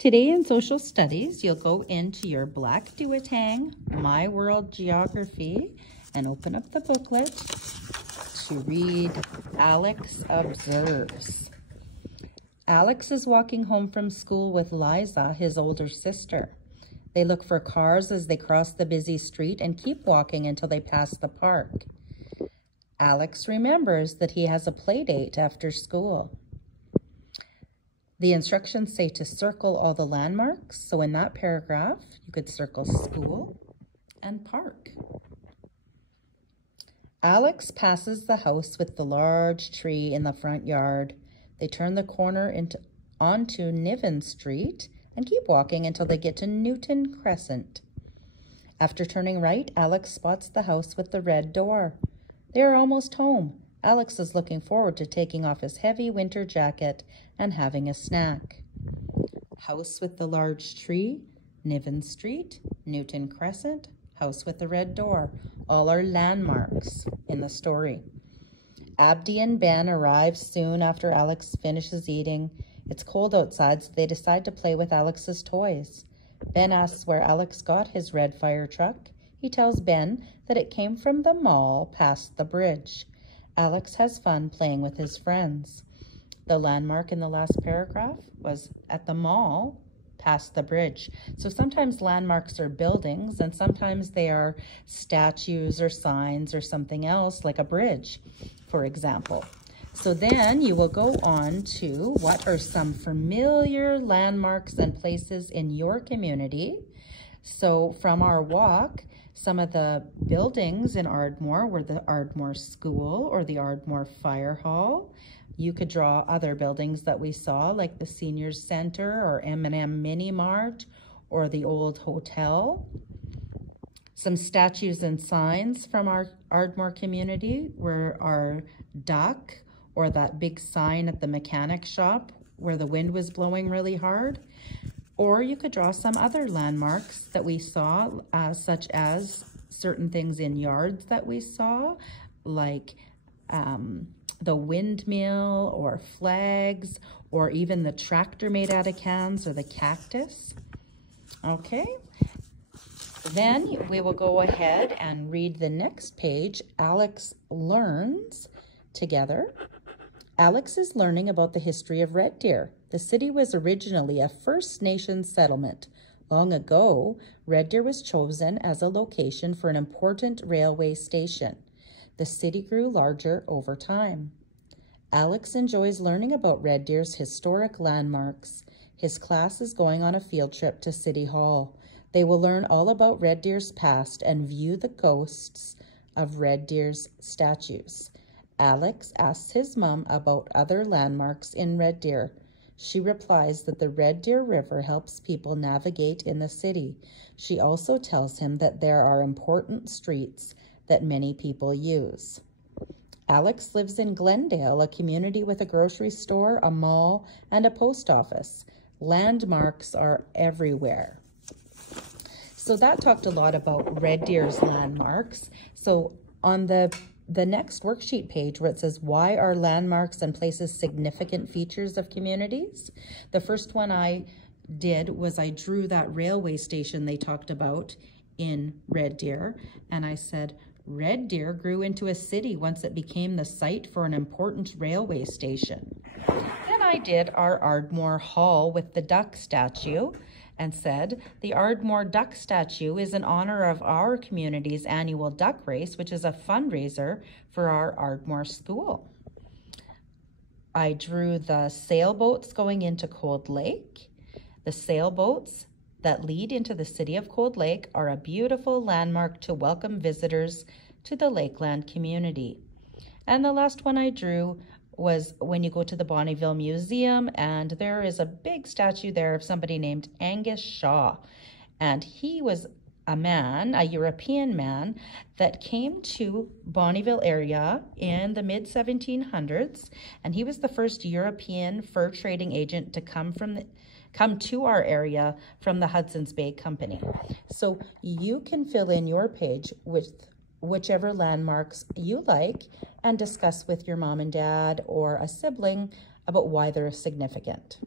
Today in social studies, you'll go into your black duotang, My World Geography, and open up the booklet to read Alex Observes. Alex is walking home from school with Liza, his older sister. They look for cars as they cross the busy street and keep walking until they pass the park. Alex remembers that he has a play date after school. The instructions say to circle all the landmarks. So in that paragraph, you could circle school and park. Alex passes the house with the large tree in the front yard. They turn the corner onto Niven Street and keep walking until they get to Newton Crescent. After turning right, Alex spots the house with the red door. They are almost home. Alex is looking forward to taking off his heavy winter jacket and having a snack. House with the large tree, Niven Street, Newton Crescent, house with the red door. All are landmarks in the story. Abdi and Ben arrive soon after Alex finishes eating. It's cold outside, so they decide to play with Alex's toys. Ben asks where Alex got his red fire truck. He tells Ben that it came from the mall past the bridge. Alex has fun playing with his friends. The landmark in the last paragraph was at the mall past the bridge. So sometimes landmarks are buildings and sometimes they are statues or signs or something else like a bridge, for example. So then you will go on to what are some familiar landmarks and places in your community. So from our walk, some of the buildings in Ardmore were the Ardmore School or the Ardmore Fire Hall. You could draw other buildings that we saw, like the Seniors Center or M&M Mini Mart or the old hotel. Some statues and signs from our Ardmore community were our duck or that big sign at the mechanic shop where the wind was blowing really hard. Or you could draw some other landmarks that we saw, such as certain things in yards that we saw, like the windmill or flags, or even the tractor made out of cans or the cactus. Okay, then we will go ahead and read the next page, Alex Learns, together. Alex is learning about the history of Red Deer. The city was originally a First Nations settlement. Long ago, Red Deer was chosen as a location for an important railway station. The city grew larger over time. Alex enjoys learning about Red Deer's historic landmarks. His class is going on a field trip to City Hall. They will learn all about Red Deer's past and view the ghosts of Red Deer's statues. Alex asks his mom about other landmarks in Red Deer. She replies that the Red Deer River helps people navigate in the city. She also tells him that there are important streets that many people use. Alex lives in Glendale, a community with a grocery store, a mall, and a post office. Landmarks are everywhere. So that talked a lot about Red Deer's landmarks. So on the next worksheet page where it says, why are landmarks and places significant features of communities? The first one I did was I drew that railway station they talked about in Red Deer. And I said, Red Deer grew into a city once it became the site for an important railway station. Then I did our Ardmore Hall with the duck statue and said, the Ardmore Duck Statue is in honor of our community's annual duck race, which is a fundraiser for our Ardmore School. I drew the sailboats going into Cold Lake. The sailboats that lead into the city of Cold Lake are a beautiful landmark to welcome visitors to the Lakeland community. And the last one I drew was when you go to the Bonnyville Museum, and there is a big statue there of somebody named Angus Shaw. And he was a man, a European man, that came to Bonnyville area in the mid-1700s, and he was the first European fur trading agent to come to our area from the Hudson's Bay Company. So you can fill in your page with whichever landmarks you like and discuss with your mom and dad or a sibling about why they're significant.